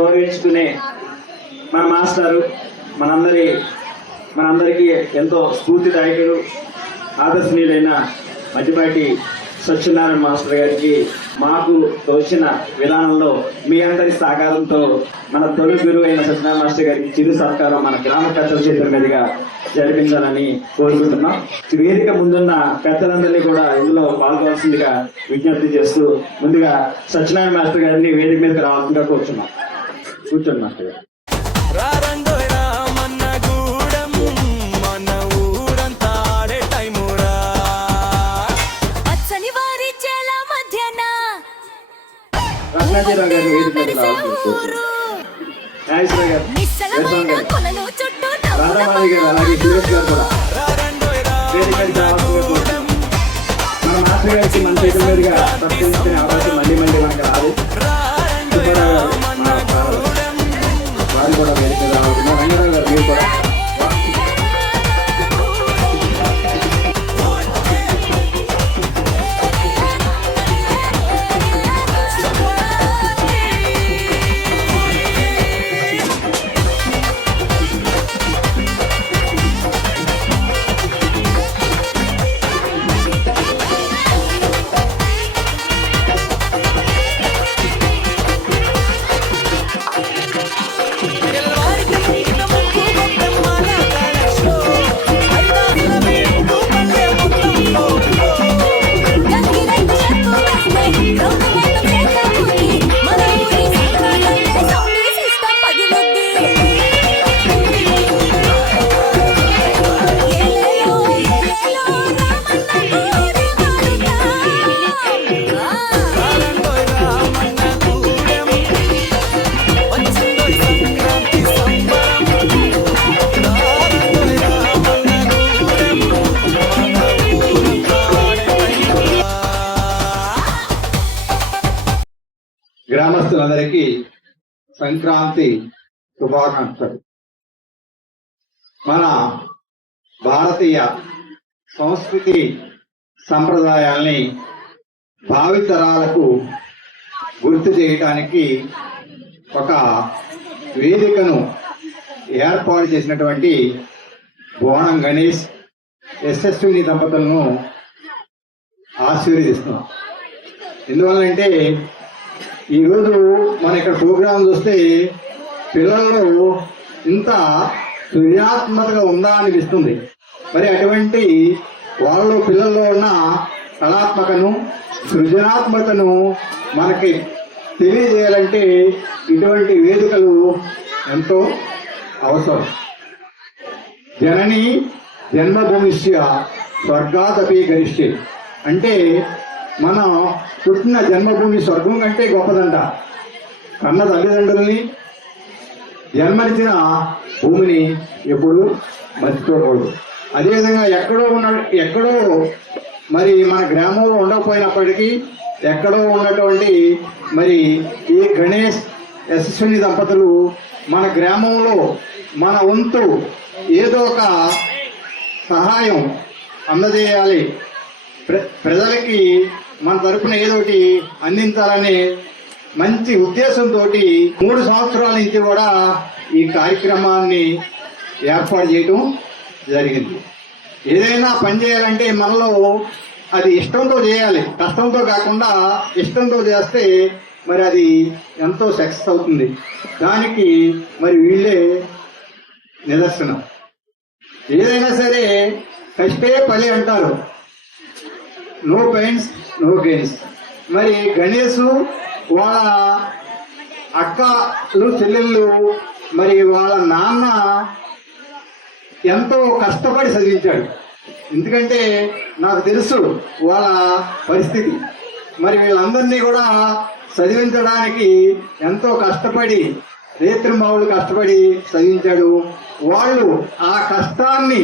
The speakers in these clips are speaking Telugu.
గౌరవించుకునే మన మాస్టారు మనందరికీ ఎంతో స్ఫూర్తిదాయకుడు ఆదర్శనీయులైన మధ్యపాటి సత్యనారాయణ మాస్టర్ గారికి మాకు తోచిన విధానంలో మీ అందరి సహకారంతో మన తొలి గురువు అయిన సత్యనారాయణ మాస్టర్ గారికి చిరు సత్కారం మన గ్రామ పెద్దల చేతుల మీదుగా జరిపించాలని కోరుకుంటున్నాం. వేదిక ముందున్న పెద్దలందరినీ కూడా ఇందులో పాల్గొనాల్సిందిగా విజ్ఞప్తి చేస్తూ ముందుగా సత్యనారాయణ మాస్టర్ గారిని వేదిక మీదకి రావాల్సిందిగా కూర్చున్నాం. కూర్చోండి మాస్టర్ గారు. రత్నాజీరావు గారిని వేదిక మీద నాగేశ్వరరావు గారు, రాధామాధవి గారు, అలాగే సురేష్ గారు కూడా వేదిక మీద రావాల్సిందిగా మన మాస్టర్ గారికి మన చేతుల మీదుగా సత్కరించుకునే అవకాశం మళ్ళీ మనకు రాదు. వారు కూడా వేదిక మీద రావాల్సింది. రంగారావు గారు మీరు కూడా గ్రామస్తులందరికీ సంక్రాంతి శుభాకాంక్షలు. మన భారతీయ సంస్కృతి సంప్రదాయాల్ని భావితరాలకు గుర్తు చేయడానికి ఒక వేదికను ఏర్పాటు చేసినటువంటి బోనం గణేష్ యశస్విని దంపతులను ఆశీర్వదిస్తున్నాం. ఎందువల్లంటే ఈరోజు మన ఇక్కడ ప్రోగ్రాం చూస్తే పిల్లల్లో ఇంత సృజనాత్మకత ఉందా అనిపిస్తుంది. మరి అటువంటి వాళ్ళ పిల్లల్లో ఉన్న కళాత్మకను సృజనాత్మకతను మనకి తెలియజేయాలంటే ఇటువంటి వేదికలు ఎంతో అవసరం. జనని జన్మభూమిష్య స్వర్గాదపి గరిష్ఠే అంటే మనం పుట్టిన జన్మభూమి స్వర్గం కంటే గొప్పదంట. కన్న తల్లిదండ్రుల్ని జన్మనిచ్చిన భూమిని ఎప్పుడు మర్చిపోకూడదు. అదేవిధంగా ఎక్కడో మరి మన గ్రామంలో ఉండకపోయినప్పటికీ ఎక్కడో ఉన్నటువంటి మరి ఈ గణేష్ యశస్విని దంపతులు మన గ్రామంలో మన వంతు ఏదో ఒక సహాయం అందజేయాలి, ప్రజలకి మన తరపున ఏదోటి అందించాలనే మంచి ఉద్దేశంతో 3 సంవత్సరాల నుంచి కూడా ఈ కార్యక్రమాన్ని ఏర్పాటు చేయడం జరిగింది. ఏదైనా పని చేయాలంటే మనలో అది ఇష్టంతో చేయాలి, కష్టంతో కాకుండా ఇష్టంతో చేస్తే మరి అది ఎంతో సక్సెస్ అవుతుంది. దానికి మరి వీళ్ళే నిదర్శనం. ఏదైనా సరే కష్టే ఫలి అంటారు, నో పెయిన్స్ నో గెయిన్స్. మరి గణేష్ వాళ్ళ అక్కలు చెల్లెళ్ళు మరి వాళ్ళ నాన్న ఎంతో కష్టపడి చదివించాడు. ఎందుకంటే నాకు తెలుసు వాళ్ళ పరిస్థితి. మరి వీళ్ళందరినీ కూడా చదివించడానికి ఎంతో కష్టపడి రేత్రింబావులు కష్టపడి చదివించాడు. వాళ్ళు ఆ కష్టాన్ని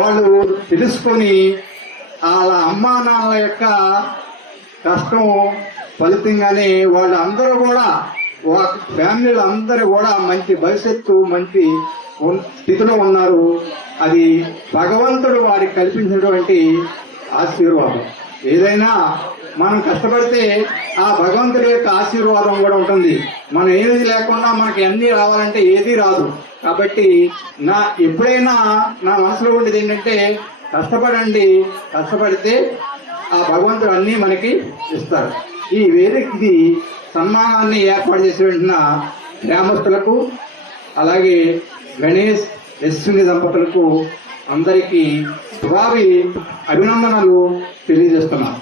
వాళ్ళు తెలుసుకొని వాళ్ళ అమ్మా నాన్నల యొక్క కష్టం ఫలితంగానే వాళ్ళందరూ కూడా ఫ్యామిలీలు అందరూ కూడా మంచి భవిష్యత్తు మంచి స్థితిలో ఉన్నారు. అది భగవంతుడు వారికి కల్పించినటువంటి ఆశీర్వాదం. ఏదైనా మనం కష్టపడితే ఆ భగవంతుడి యొక్క ఆశీర్వాదం కూడా ఉంటుంది. మనం ఏది లేకుండా మనకి అన్ని రావాలంటే ఏది రాదు. కాబట్టి ఎప్పుడైనా నా మనసులో ఉండేది ఏంటంటే కష్టపడండి, కష్టపడితే ఆ భగవంతుడు అన్ని మనకి ఇస్తారు. ఈ వేదికకి సన్మానాన్ని ఏర్పాటు చేసి వెంటనే గ్రామస్తులకు అలాగే గణేష్ యశ్విని దంపతులకు అందరికీ శుభావి అభినందనలు తెలియజేస్తున్నాను.